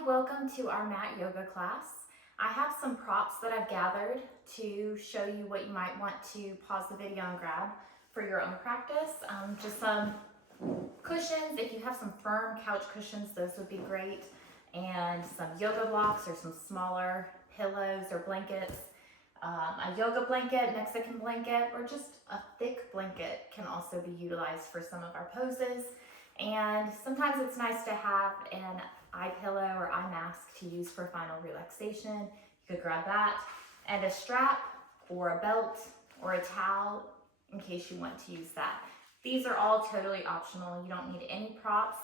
Hi, welcome to our mat yoga class. I have some props that I've gathered to show you what you might want to pause the video and grab for your own practice. Just some cushions. If you have some firm couch cushions, those would be great. And some yoga blocks or some smaller pillows or blankets. A yoga blanket, Mexican blanket, or just a thick blanket can also be utilized for some of our poses. And sometimes it's nice to have an eye pillow or eye mask to use for final relaxation. You could grab that, and a strap or a belt or a towel in case you want to use that. These are all totally optional. You don't need any props.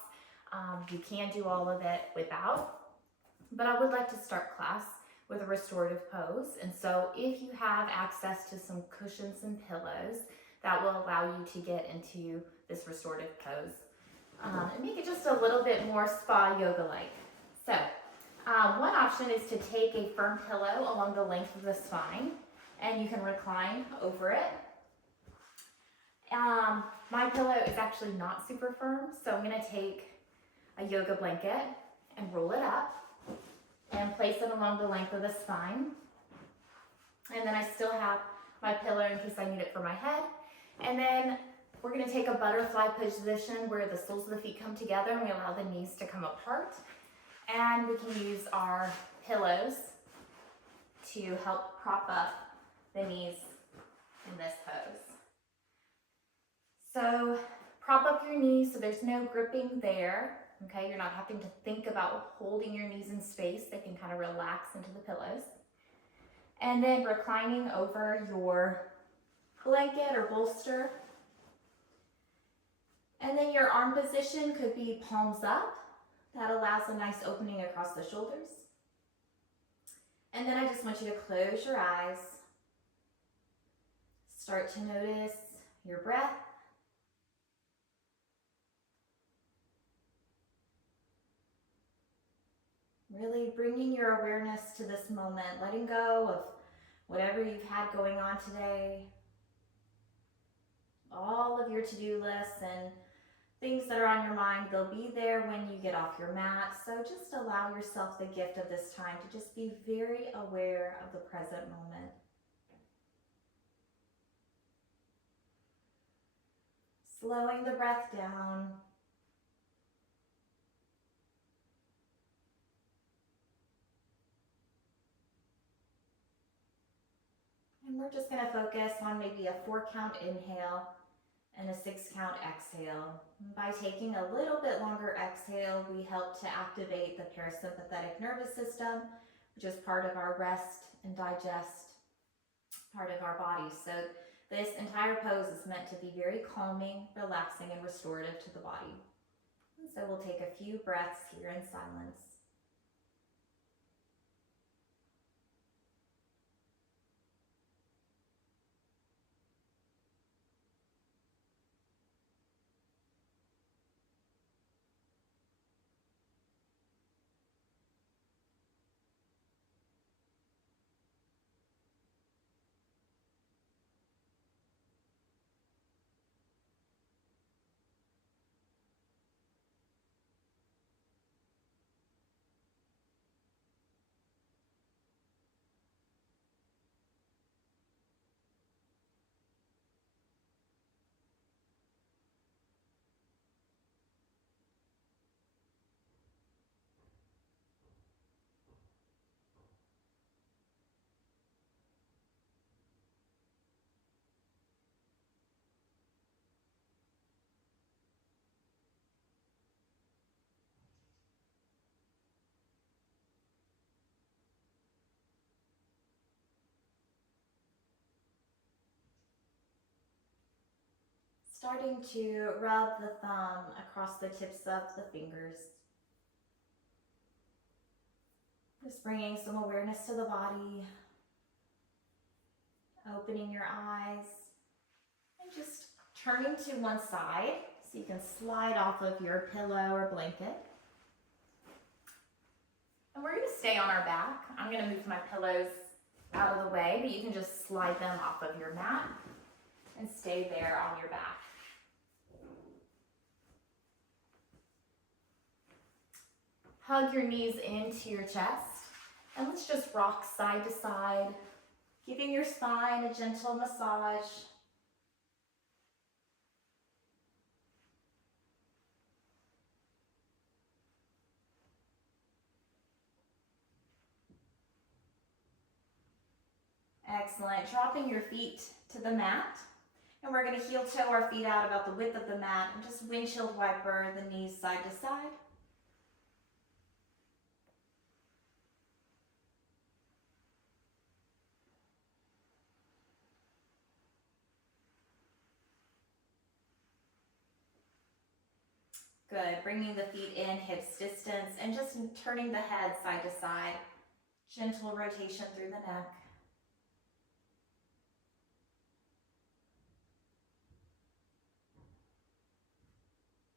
You can do all of it without, but I would like to start class with a restorative pose. And so if you have access to some cushions and pillows, that will allow you to get into this restorative pose and make it just a little bit more spa yoga-like. So one option is to take a firm pillow along the length of the spine, and you can recline over it. My pillow is actually not super firm, so I'm gonna take a yoga blanket and roll it up and place it along the length of the spine. And then I still have my pillow in case I need it for my head. And then we're gonna take a butterfly position where the soles of the feet come together and we allow the knees to come apart. And we can use our pillows to help prop up the knees in this pose. So prop up your knees so there's no gripping there. Okay, you're not having to think about holding your knees in space. They can kind of relax into the pillows. And then reclining over your blanket or bolster. And then your arm position could be palms up. That allows a nice opening across the shoulders. And then I just want you to close your eyes. Start to notice your breath. Really bringing your awareness to this moment, letting go of whatever you've had going on today, all of your to-do lists and things that are on your mind. They'll be there when you get off your mat. So just allow yourself the gift of this time to just be very aware of the present moment. Slowing the breath down. And we're just going to focus on maybe a 4-count inhale and a 6-count exhale. By taking a little bit longer exhale, we help to activate the parasympathetic nervous system, which is part of our rest and digest part of our body. So this entire pose is meant to be very calming, relaxing, and restorative to the body. And so we'll take a few breaths here in silence. Starting to rub the thumb across the tips of the fingers. Just bringing some awareness to the body. Opening your eyes. And just turning to one side so you can slide off of your pillow or blanket. And we're going to stay on our back. I'm going to move my pillows out of the way, but you can just slide them off of your mat and stay there on your back. Hug your knees into your chest, and let's just rock side to side, giving your spine a gentle massage. Excellent. Dropping your feet to the mat. And we're going to heel toe our feet out about the width of the mat and just windshield wiper the knees side to side. Good. Bringing the feet in, hips distance, and just turning the head side to side. Gentle rotation through the neck.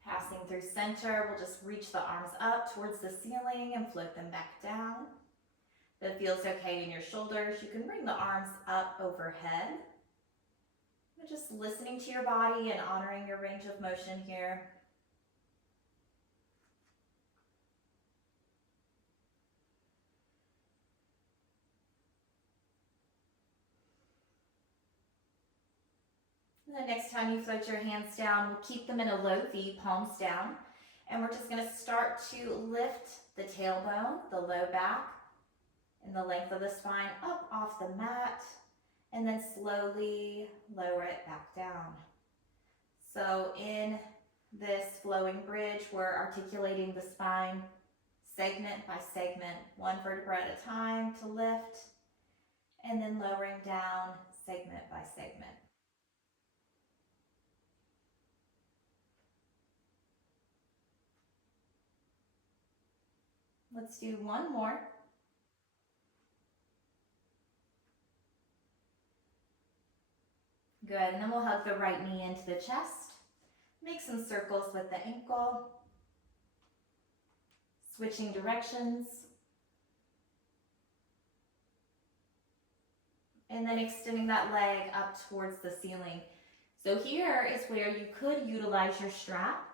Passing through center, we'll just reach the arms up towards the ceiling and float them back down. If it feels okay in your shoulders, you can bring the arms up overhead. And just listening to your body and honoring your range of motion here. And the next time you float your hands down, we'll keep them in a low V, palms down. And we're just going to start to lift the tailbone, the low back, and the length of the spine up off the mat. And then slowly lower it back down. So in this flowing bridge, we're articulating the spine segment by segment, one vertebra at a time to lift, and then lowering down segment by segment. Let's do one more. Good, and then we'll hug the right knee into the chest. Make some circles with the ankle. Switching directions. And then extending that leg up towards the ceiling. So here is where you could utilize your strap.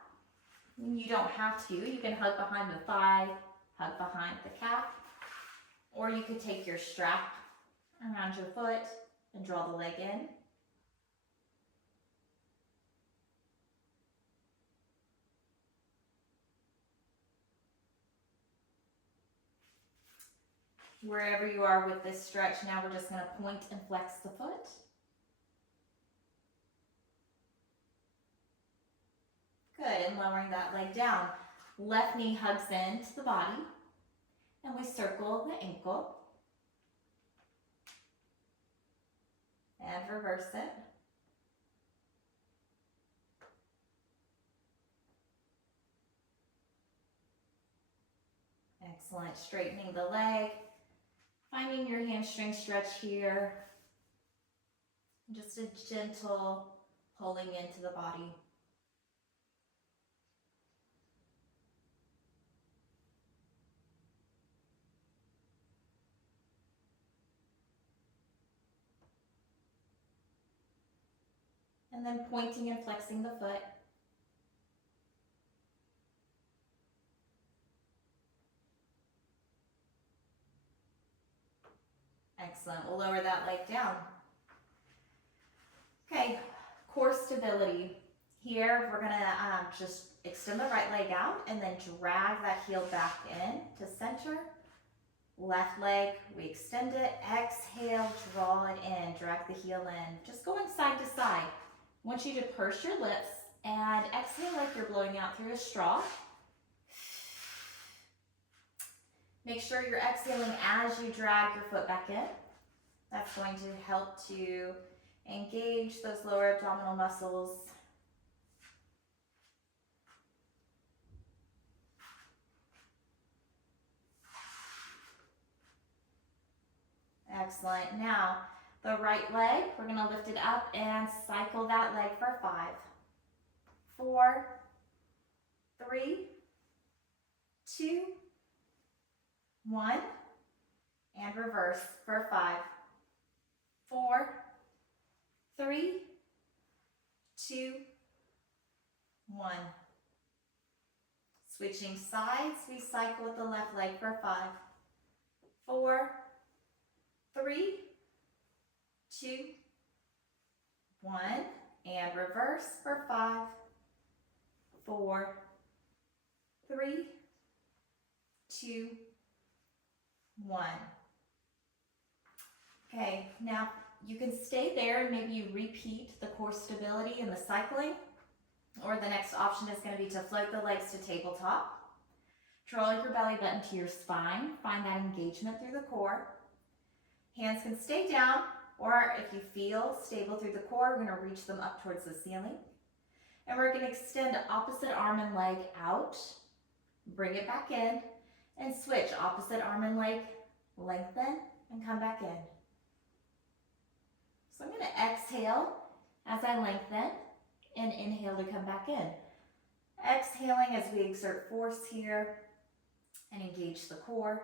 You don't have to. You can hug behind the thigh, hug behind the calf, or you could take your strap around your foot and draw the leg in. Wherever you are with this stretch, now we're just going to point and flex the foot. Good, and lowering that leg down. Left knee hugs into the body, and we circle the ankle. And reverse it. Excellent, straightening the leg. Finding your hamstring stretch here. Just a gentle pulling into the body. And then pointing and flexing the foot. Excellent, we'll lower that leg down. Okay, core stability. Here, we're gonna just extend the right leg out and then drag that heel back in to center. Left leg, we extend it, exhale, draw it in, drag the heel in. Just going side to side. I want you to purse your lips and exhale like you're blowing out through a straw. Make sure you're exhaling as you drag your foot back in. That's going to help to engage those lower abdominal muscles. Excellent. Now, the right leg, we're going to lift it up and cycle that leg for 5, 4, 3, 2, 1, and reverse for 5, 4, 3, 2, 1. Switching sides, we cycle with the left leg for 5, 4, 3, 2, 1, and reverse for 5, 4, 3, 2, 1. Okay, now you can stay there and maybe you repeat the core stability in the cycling, or the next option is going to be to float the legs to tabletop. Draw your belly button to your spine, find that engagement through the core. Hands can stay down, or if you feel stable through the core, we're going to reach them up towards the ceiling. And we're going to extend opposite arm and leg out, bring it back in, and switch opposite arm and leg, lengthen, and come back in. So I'm going to exhale as I lengthen and inhale to come back in. Exhaling as we exert force here and engage the core.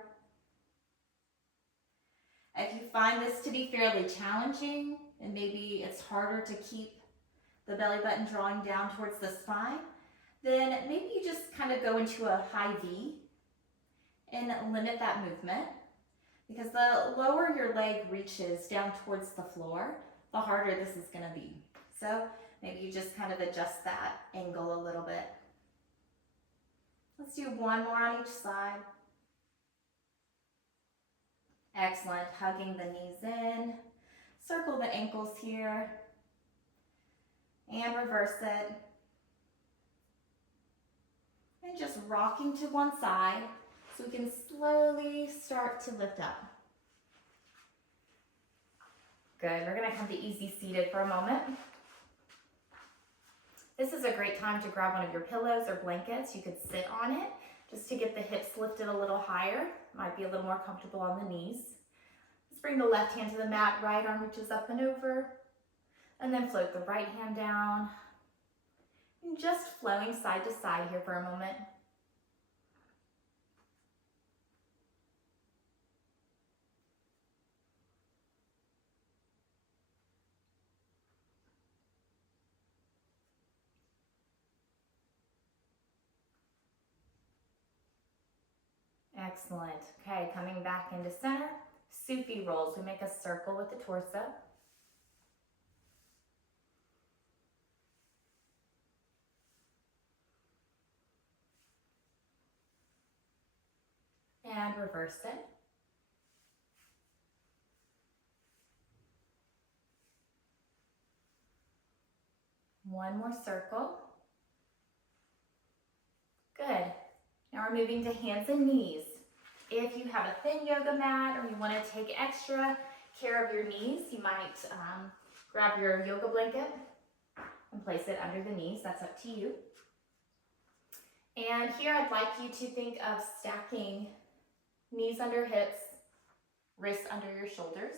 If you find this to be fairly challenging and maybe it's harder to keep the belly button drawing down towards the spine, then maybe you just kind of go into a high V and limit that movement, because the lower your leg reaches down towards the floor, the harder this is going to be. So maybe you just kind of adjust that angle a little bit. Let's do one more on each side. Excellent. Hugging the knees in. Circle the ankles here. And reverse it. And just rocking to one side so we can slowly start to lift up. Good. We're going to come to easy seated for a moment. This is a great time to grab one of your pillows or blankets. You could sit on it just to get the hips lifted a little higher. Might be a little more comfortable on the knees. Let's bring the left hand to the mat, right arm reaches up and over, and then float the right hand down. And just flowing side to side here for a moment. Excellent. Okay, coming back into center. Sufi rolls. We make a circle with the torso. And reverse it. One more circle. Good. Now we're moving to hands and knees. If you have a thin yoga mat or you want to take extra care of your knees, you might grab your yoga blanket and place it under the knees. That's up to you. And here I'd like you to think of stacking knees under hips, wrists under your shoulders.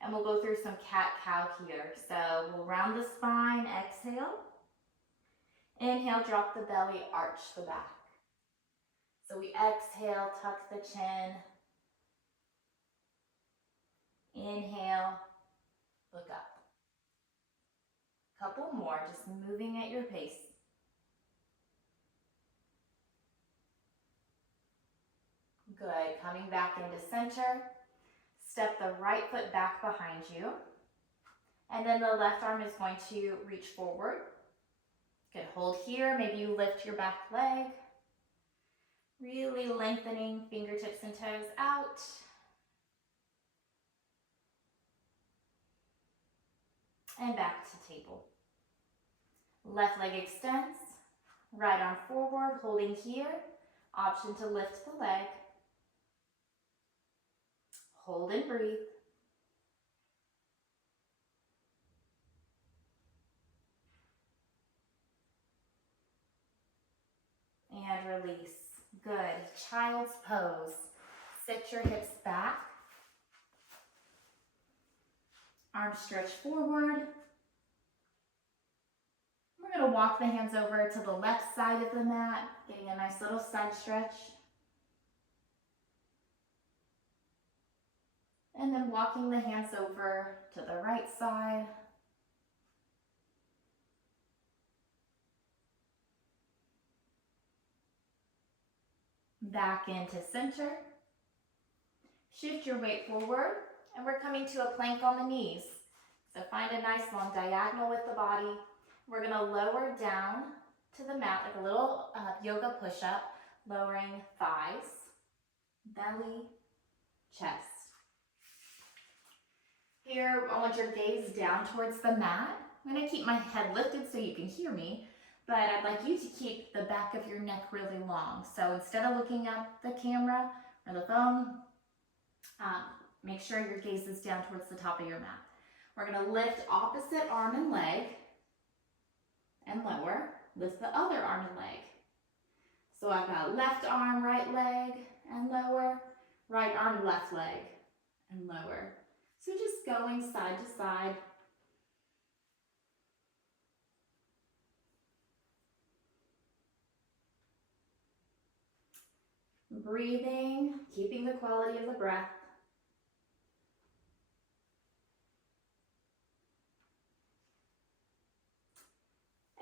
And we'll go through some cat-cow here. So we'll round the spine, exhale. Inhale, drop the belly, arch the back. So we exhale, tuck the chin. Inhale, look up. Couple more, just moving at your pace. Good, coming back into center. Step the right foot back behind you. And then the left arm is going to reach forward. Good, hold here. Maybe you lift your back leg. Really lengthening fingertips and toes out. And back to table. Left leg extends. Right arm forward, holding here. Option to lift the leg. Hold and breathe. And release. Good. Child's pose. Sit your hips back. Arms stretch forward. We're going to walk the hands over to the left side of the mat, getting a nice little side stretch. And then walking the hands over to the right side. back into center. Shift your weight forward, and we're coming to a plank on the knees. So find a nice long diagonal with the body. We're gonna lower down to the mat like a little yoga push-up, lowering thighs, belly, chest. Here, I want your gaze down towards the mat. I'm gonna keep my head lifted so you can hear me, but I'd like you to keep the back of your neck really long. So instead of looking at the camera or the phone, make sure your gaze is down towards the top of your mat. We're gonna lift opposite arm and leg and lower. Lift the other arm and leg. So I've got left arm, right leg and lower, right arm, left leg and lower. So just going side to side. Breathing, keeping the quality of the breath.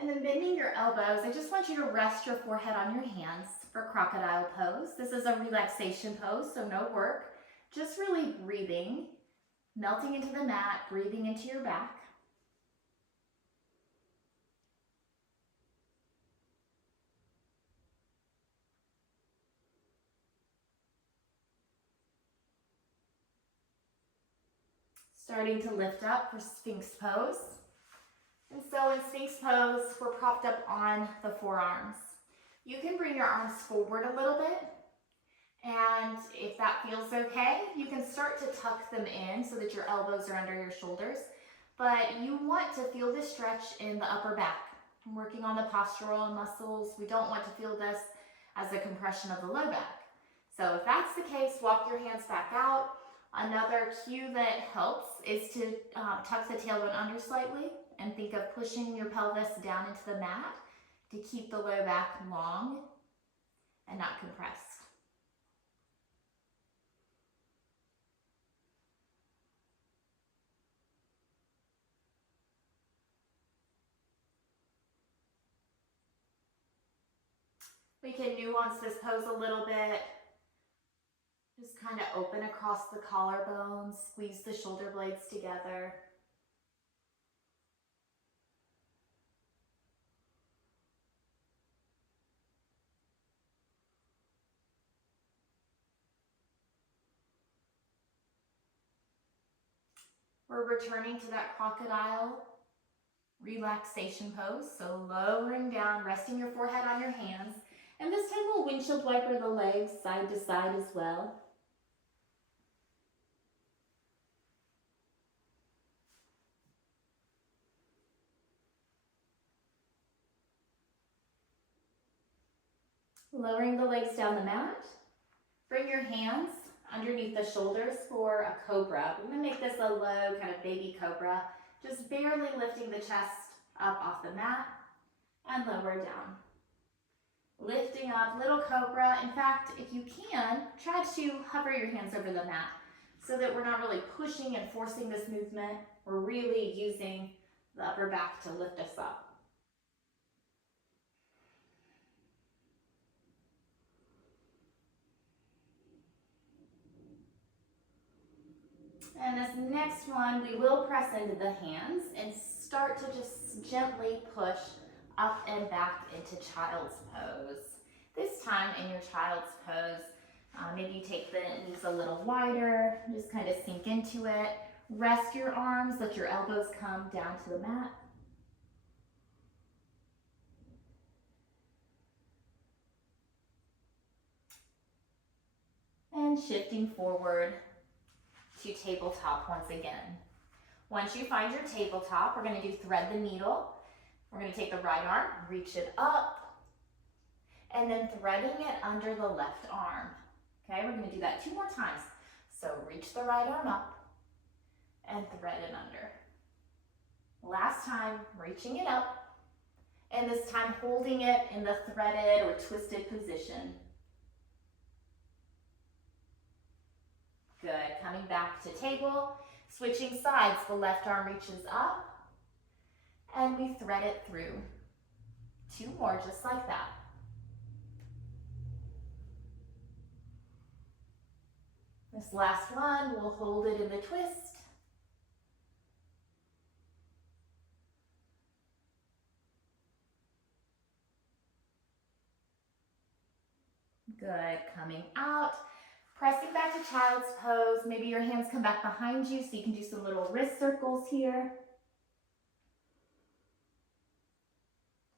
And then bending your elbows, I just want you to rest your forehead on your hands for crocodile pose. This is a relaxation pose, so no work. Just really breathing, melting into the mat, breathing into your back. Starting to lift up for Sphinx pose. And so in Sphinx pose, we're propped up on the forearms. You can bring your arms forward a little bit, and if that feels okay, you can start to tuck them in so that your elbows are under your shoulders. But you want to feel this stretch in the upper back. I'm working on the postural muscles. We don't want to feel this as a compression of the low back. So if that's the case, walk your hands back out. Another cue that helps is to tuck the tailbone under slightly and think of pushing your pelvis down into the mat to keep the low back long and not compressed. We can nuance this pose a little bit. Just kind of open across the collarbones, squeeze the shoulder blades together. We're returning to that crocodile relaxation pose. So lowering down, resting your forehead on your hands. And this time we'll windshield wiper the legs side to side as well. Lowering the legs down the mat. Bring your hands underneath the shoulders for a cobra. We're going to make this a low kind of baby cobra. Just barely lifting the chest up off the mat and lower down. Lifting up, little cobra. In fact, if you can, try to hover your hands over the mat so that we're not really pushing and forcing this movement. We're really using the upper back to lift us up. And this next one, we will press into the hands and start to just gently push up and back into child's pose. This time in your child's pose, maybe you take the knees a little wider, just kind of sink into it. Rest your arms, let your elbows come down to the mat. And shifting forward to tabletop once again. Once you find your tabletop, we're going to do thread the needle. We're going to take the right arm, reach it up, and then threading it under the left arm. Okay, we're going to do that 2 more times. So reach the right arm up and thread it under. Last time, reaching it up, and this time holding it in the threaded or twisted position. Good, coming back to table, switching sides, the left arm reaches up, and we thread it through. 2 more, just like that. This last one, we'll hold it in the twist. Good, coming out. Pressing back to child's pose. Maybe your hands come back behind you so you can do some little wrist circles here.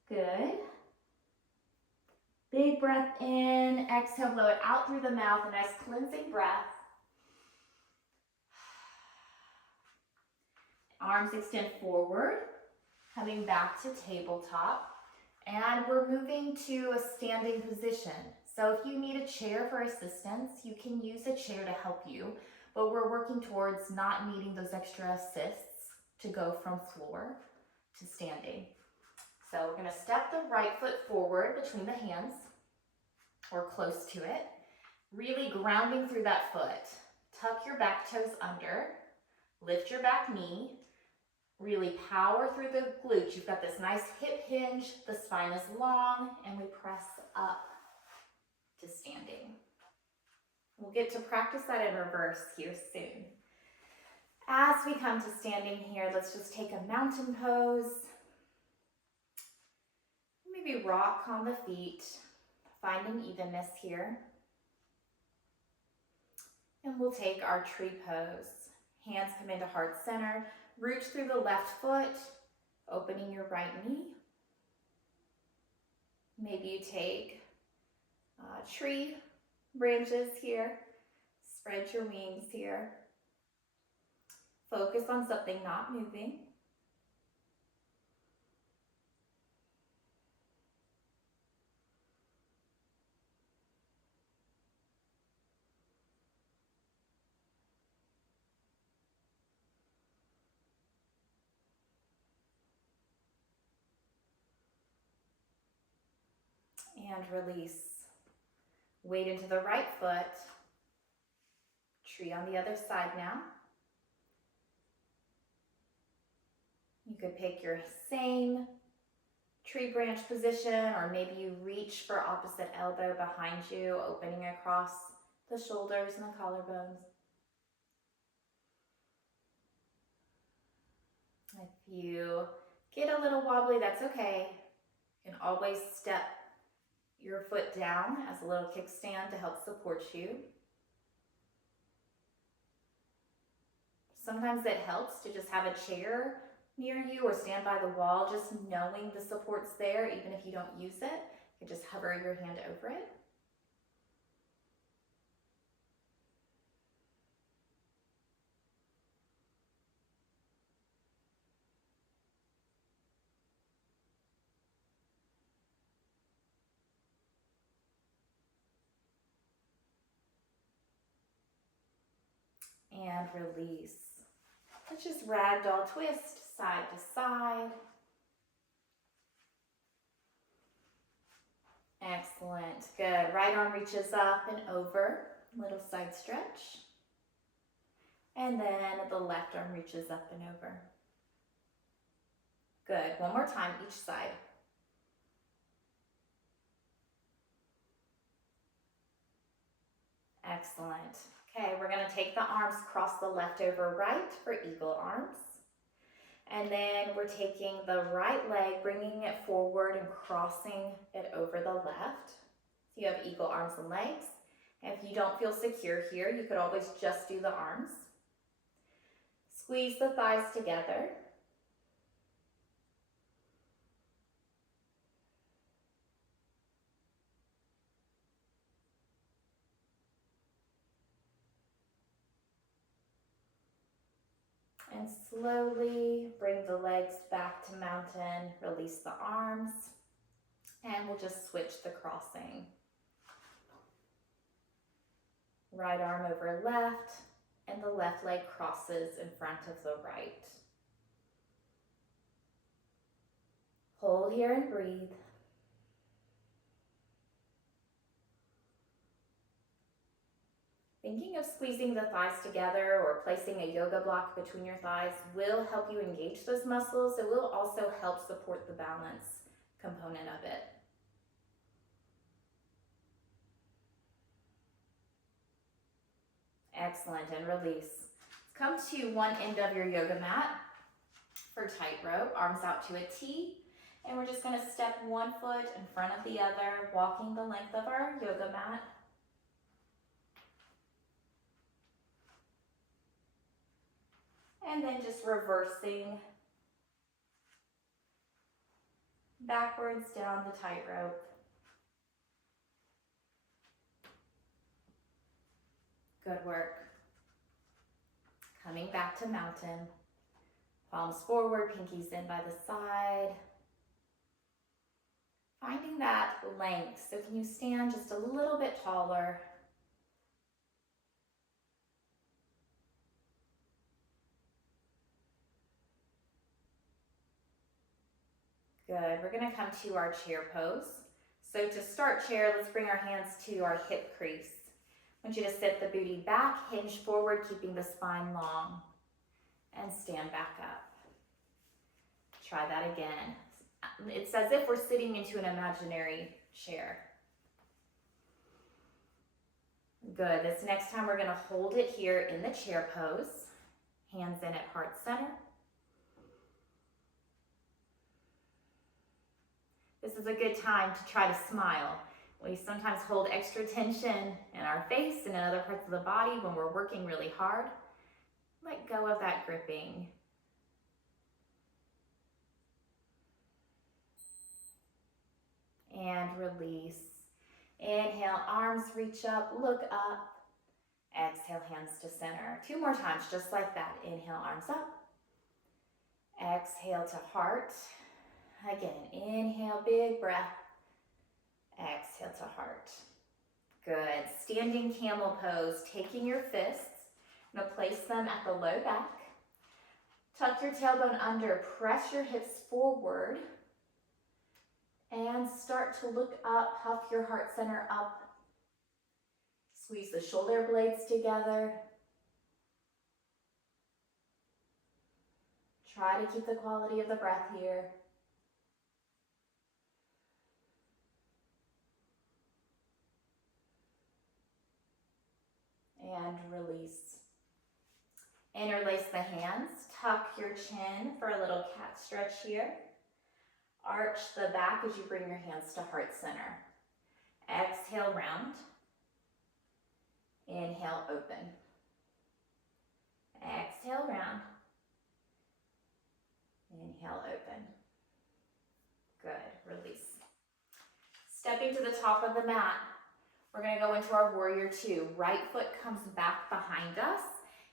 Good. Big breath in, exhale, blow it out through the mouth, a nice cleansing breath. Arms extend forward, coming back to tabletop. And we're moving to a standing position. So if you need a chair for assistance, you can use a chair to help you, but we're working towards not needing those extra assists to go from floor to standing. So we're gonna step the right foot forward between the hands or close to it, really grounding through that foot. Tuck your back toes under, lift your back knee, really power through the glutes. You've got this nice hip hinge, the spine is long, and we press up to standing. We'll get to practice that in reverse here soon. As we come to standing here, let's just take a mountain pose. Maybe rock on the feet, finding evenness here. And we'll take our tree pose. Hands come into heart center. Root through the left foot, opening your right knee. Maybe you take tree branches here. Spread your wings here. Focus on something not moving. And release. Weight into the right foot. Tree on the other side now. You could pick your same tree branch position, or maybe you reach for opposite elbow behind you, opening across the shoulders and the collarbones. If you get a little wobbly, that's okay. You can always step your foot down as a little kickstand to help support you. Sometimes it helps to just have a chair near you or stand by the wall, just knowing the support's there, even if you don't use it. You can just hover your hand over it. And release. Let's just ragdoll twist side to side. Excellent, good. Right arm reaches up and over, little side stretch. And then the left arm reaches up and over. Good, one more time, each side. Excellent. Okay, we're gonna take the arms, cross the left over right for eagle arms. And then we're taking the right leg, bringing it forward and crossing it over the left. So you have eagle arms and legs. And if you don't feel secure here, you could always just do the arms. Squeeze the thighs together. And slowly bring the legs back to mountain, release the arms, and we'll just switch the crossing. Right arm over left, and the left leg crosses in front of the right. Hold here and breathe. Thinking of squeezing the thighs together or placing a yoga block between your thighs will help you engage those muscles. It will also help support the balance component of it. Excellent, and release. Come to one end of your yoga mat for tightrope, arms out to a T, and we're just gonna step one foot in front of the other, walking the length of our yoga mat. And then just reversing backwards down the tightrope. Good work. Coming back to mountain. Palms forward, pinkies in by the side. Finding that length. So can you stand just a little bit taller? Good. We're going to come to our chair pose. So to start chair, let's bring our hands to our hip crease. I want you to sit the booty back, hinge forward, keeping the spine long, and stand back up. Try that again. It's as if we're sitting into an imaginary chair. Good. This next time we're going to hold it here in the chair pose. Hands in at heart center. This is a good time to try to smile. We sometimes hold extra tension in our face and in other parts of the body when we're working really hard. Let go of that gripping. And release. Inhale, arms reach up, look up. Exhale, hands to center. 2 more times, just like that. Inhale, arms up. Exhale to heart. Again, inhale, big breath. Exhale to heart. Good. Standing camel pose, taking your fists. I'm going to place them at the low back. Tuck your tailbone under, press your hips forward. And start to look up, puff your heart center up. Squeeze the shoulder blades together. Try to keep the quality of the breath here. And release. Interlace the hands, tuck your chin for a little cat stretch here. Arch the back as you bring your hands to heart center. Exhale, round. Inhale, open. Exhale, round. Inhale, open. Good, release. Stepping to the top of the mat, we're going to go into our warrior 2. Right foot comes back behind us.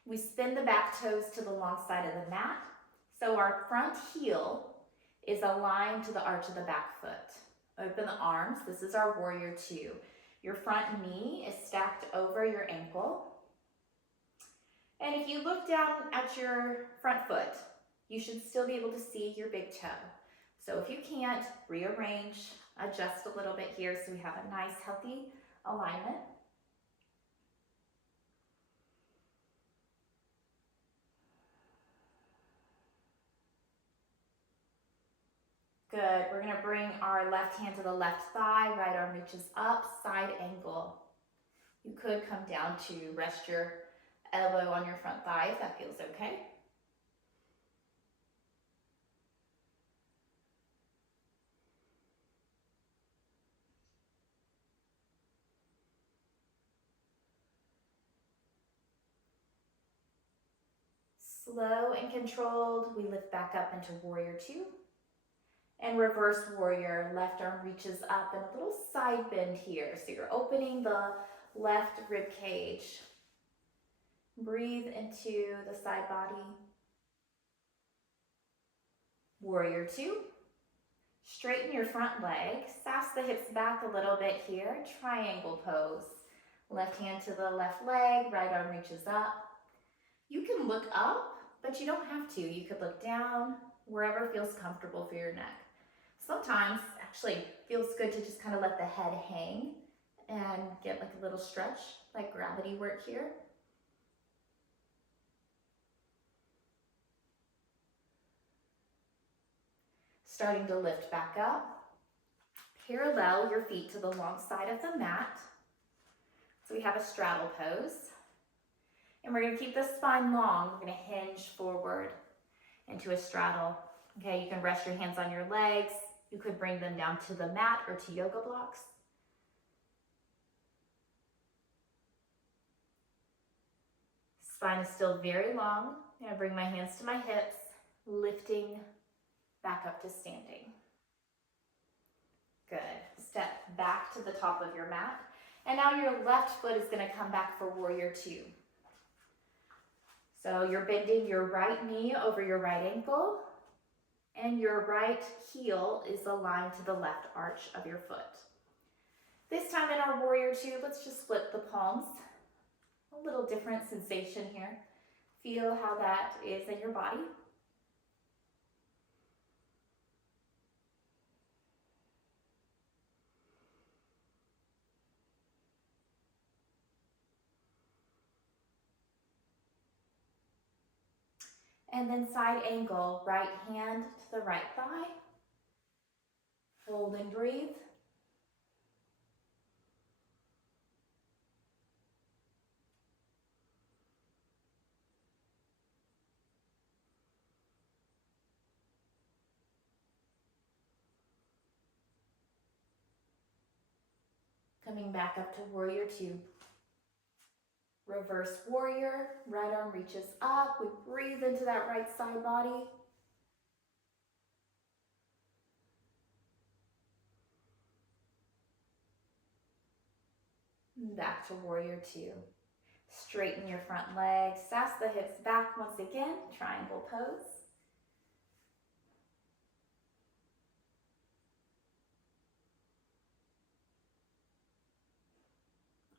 We spin the back toes to the long side of the mat. So our front heel is aligned to the arch of the back foot. Open the arms. This is our warrior 2. Your front knee is stacked over your ankle. And if you look down at your front foot, you should still be able to see your big toe. So if you can't, rearrange, adjust a little bit here so we have a nice, healthy alignment. Good. We're going to bring our left hand to the left thigh, right arm reaches up, side angle. You could come down to rest your elbow on your front thigh if that feels okay. Slow and controlled, we lift back up into warrior 2. And reverse warrior, left arm reaches up and a little side bend here. So you're opening the left rib cage. Breathe into the side body. Warrior 2. Straighten your front leg. Sass the hips back a little bit here. Triangle pose. Left hand to the left leg, right arm reaches up. You can look up, but you don't have to. You could look down, wherever feels comfortable for your neck. Sometimes, actually, feels good to just kind of let the head hang and get like a little stretch, like gravity work here. Starting to lift back up. Parallel your feet to the long side of the mat. So we have a straddle pose. And we're gonna keep the spine long. We're gonna hinge forward into a straddle. Okay, you can rest your hands on your legs. You could bring them down to the mat or to yoga blocks. Spine is still very long. I'm gonna bring my hands to my hips, lifting back up to standing. Good. Step back to the top of your mat. And now your left foot is gonna come back for warrior two. So you're bending your right knee over your right ankle, and your right heel is aligned to the left arch of your foot. This time in our warrior two, let's just flip the palms. A little different sensation here. Feel how that is in your body. And then side angle, right hand to the right thigh. Hold and breathe. Coming back up to warrior two. Reverse warrior, right arm reaches up. We breathe into that right side body. Back to warrior two. Straighten your front legs, sass the hips back once again, triangle pose.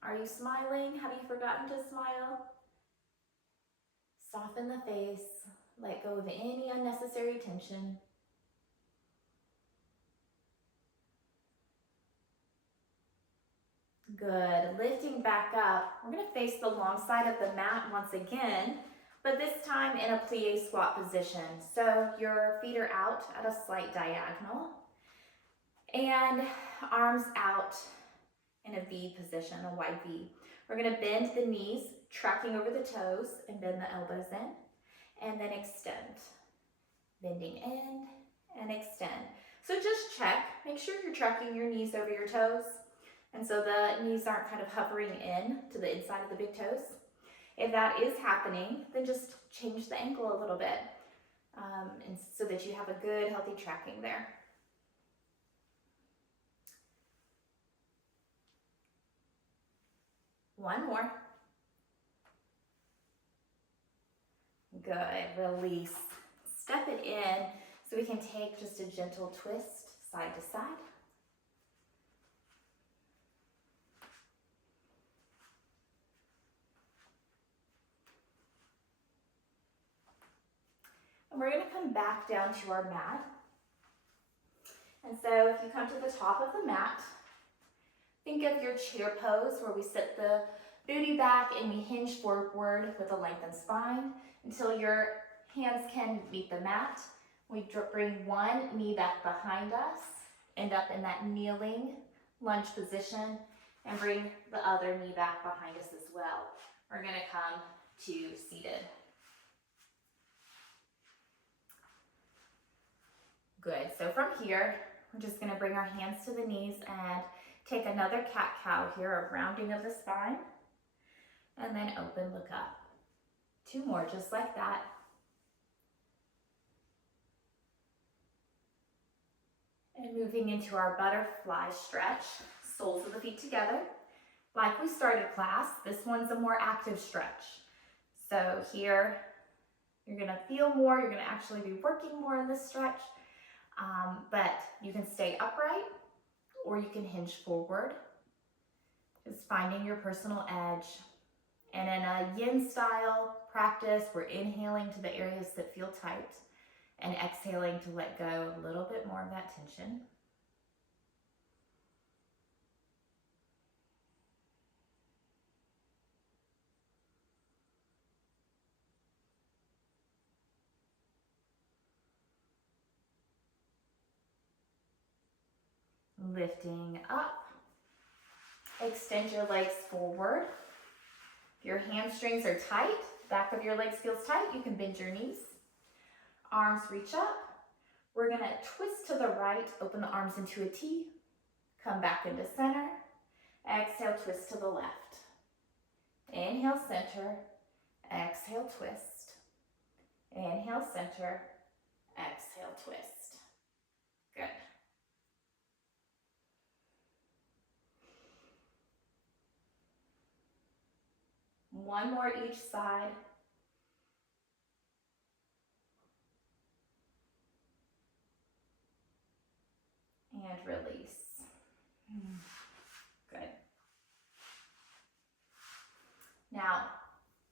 Are you smiling? Have you forgotten to smile? Soften the face, let go of any unnecessary tension. Good, lifting back up. We're gonna face the long side of the mat once again, but this time in a plie squat position. So your feet are out at a slight diagonal and arms out in a V position, a wide V. We're gonna bend the knees, tracking over the toes, and bend the elbows in, and then extend. Bending in and extend. So just check, make sure you're tracking your knees over your toes, and so the knees aren't kind of hovering in to the inside of the big toes. If that is happening, then just change the ankle a little bit, and so that you have a good, healthy tracking there. One more. Good, release. Step it in so we can take just a gentle twist side to side. And we're going to come back down to our mat. And so if you come to the top of the mat, think of your chair pose where we sit the booty back and we hinge forward with a lengthened spine until your hands can meet the mat. We bring one knee back behind us, end up in that kneeling lunge position, and bring the other knee back behind us as well. We're going to come to seated. Good, so from here, we're just going to bring our hands to the knees and take another cat-cow here, a rounding of the spine, and then open, look up. Two more, just like that. And moving into our butterfly stretch, soles of the feet together. Like we started class, this one's a more active stretch. So here, you're gonna feel more, you're gonna actually be working more in this stretch, but you can stay upright or you can hinge forward, just finding your personal edge. And in a yin style practice, we're inhaling to the areas that feel tight and exhaling to let go a little bit more of that tension. Lifting up. Extend your legs forward. If your hamstrings are tight, back of your legs feels tight, you can bend your knees. Arms reach up. We're gonna twist to the right, open the arms into a T, come back into center. Exhale, twist to the left. Inhale, center. Exhale, twist. Inhale, center. Exhale, twist. Good. One more each side. And release. Good. Now,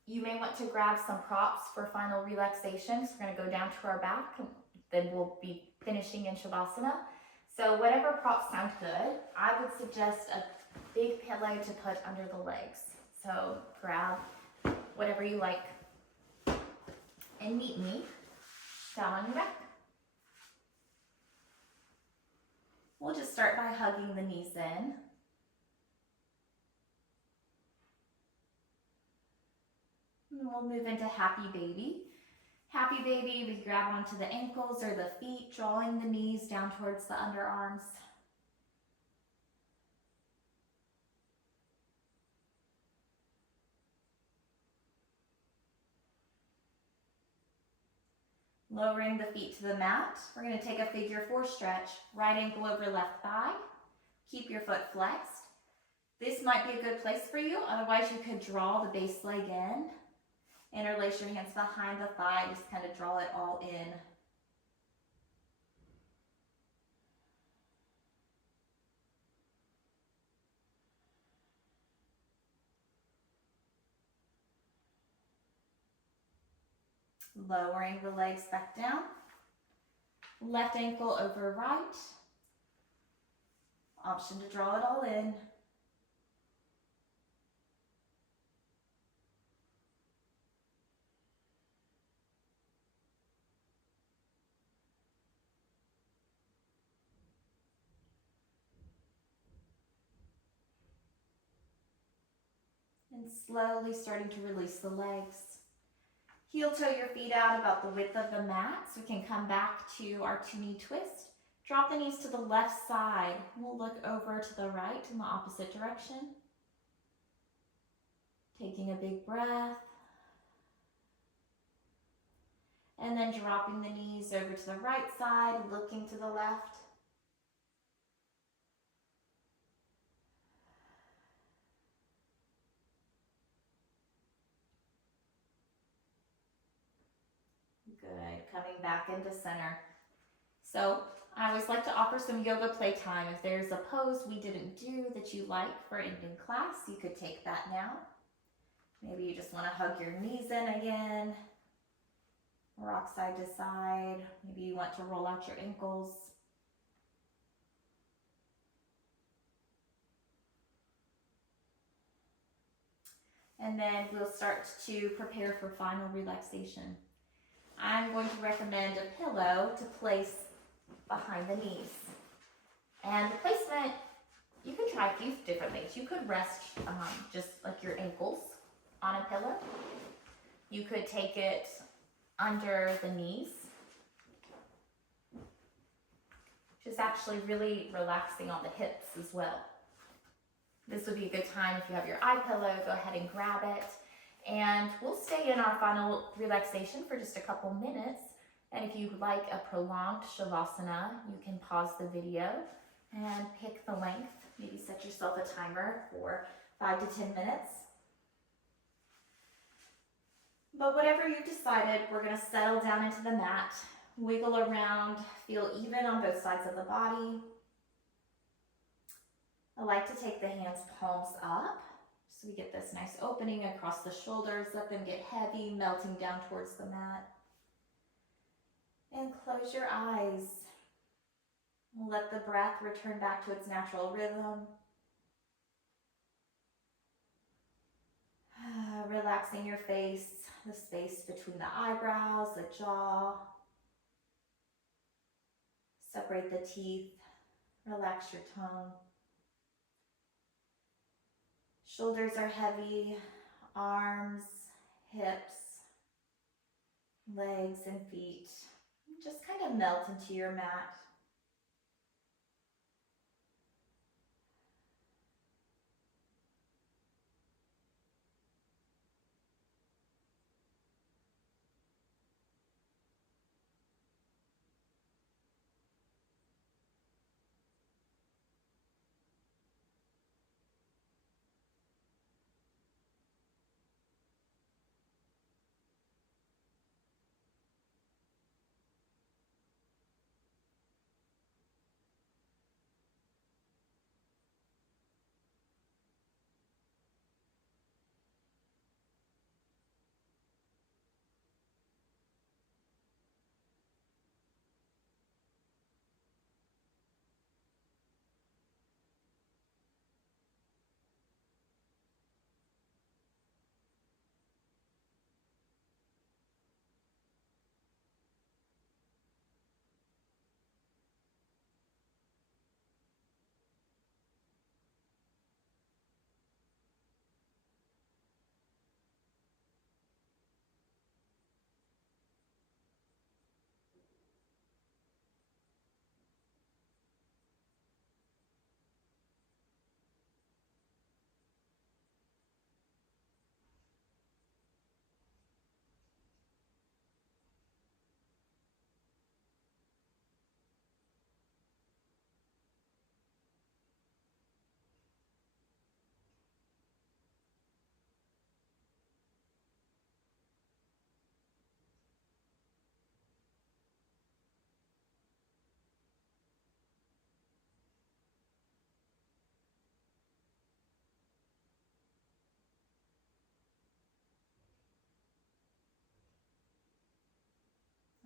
you may want to grab some props for final relaxation. So we're going to go down to our back, then we'll be finishing in Shavasana. So whatever props sound good, I would suggest a big pillow to put under the legs. So grab whatever you like and meet me down on your back. We'll just start by hugging the knees in. And we'll move into Happy Baby. Happy Baby, we grab onto the ankles or the feet, drawing the knees down towards the underarms. Lowering the feet to the mat. We're going to take a figure 4 stretch. Right ankle over left thigh. Keep your foot flexed. This might be a good place for you. Otherwise, you could draw the base leg in. Interlace your hands behind the thigh. Just kind of draw it all in. Lowering the legs back down. Left ankle over right. Option to draw it all in. And slowly starting to release the legs. Heel toe your feet out about the width of the mat so we can come back to our 2-knee twist. Drop the knees to the left side. We'll look over to the right in the opposite direction. Taking a big breath. And then dropping the knees over to the right side, looking to the left. Good, coming back into center. So I always like to offer some yoga playtime. If there's a pose we didn't do that you like for ending class, you could take that now. Maybe you just want to hug your knees in again. Rock side to side. Maybe you want to roll out your ankles. And then we'll start to prepare for final relaxation. I'm going to recommend a pillow to place behind the knees. And the placement, you can try a few different things. You could rest just like your ankles on a pillow. You could take it under the knees. Just actually really relaxing on the hips as well. This would be a good time if you have your eye pillow, go ahead and grab it. And we'll stay in our final relaxation for just a couple minutes. And if you'd like a prolonged Shavasana, you can pause the video and pick the length. Maybe set yourself a timer for 5 to 10 minutes. But whatever you've decided, we're going to settle down into the mat, wiggle around, feel even on both sides of the body. I like to take the hands palms up. So we get this nice opening across the shoulders, let them get heavy, melting down towards the mat. And close your eyes. Let the breath return back to its natural rhythm. Relaxing your face, the space between the eyebrows, the jaw. Separate the teeth, relax your tongue. Shoulders are heavy, arms, hips, legs, and feet. Just kind of melt into your mat.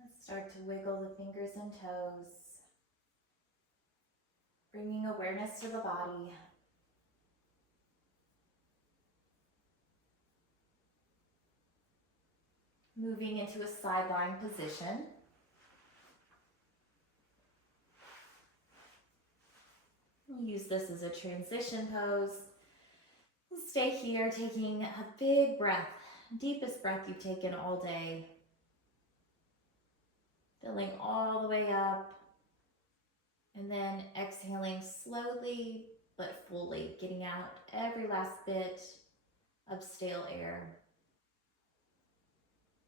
Let's start to wiggle the fingers and toes, bringing awareness to the body. Moving into a side lying position. We'll use this as a transition pose. We'll stay here, taking a big breath, deepest breath you've taken all day. Filling all the way up, and then exhaling slowly but fully, getting out every last bit of stale air,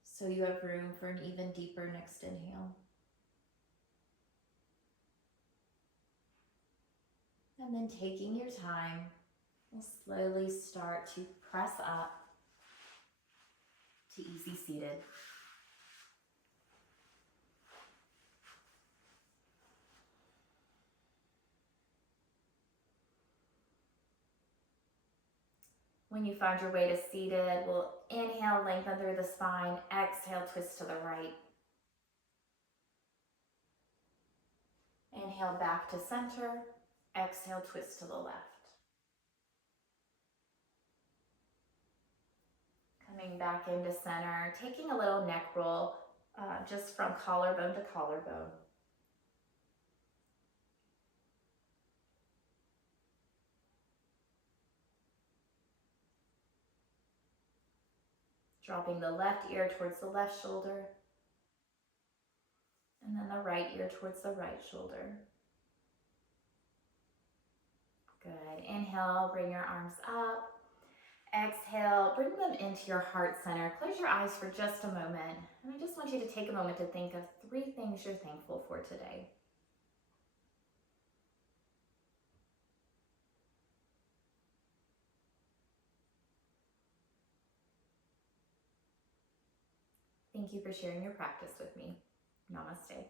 so you have room for an even deeper next inhale. And then taking your time, we'll slowly start to press up to easy seated. When you find your way to seated, we'll inhale, lengthen through the spine, exhale, twist to the right. Inhale back to center, exhale, twist to the left. Coming back into center, taking a little neck roll just from collarbone to collarbone. Dropping the left ear towards the left shoulder, and then the right ear towards the right shoulder. Good. Inhale, bring your arms up. Exhale, bring them into your heart center. Close your eyes for just a moment. And I just want you to take a moment to think of 3 things you're thankful for today. Thank you for sharing your practice with me. Namaste.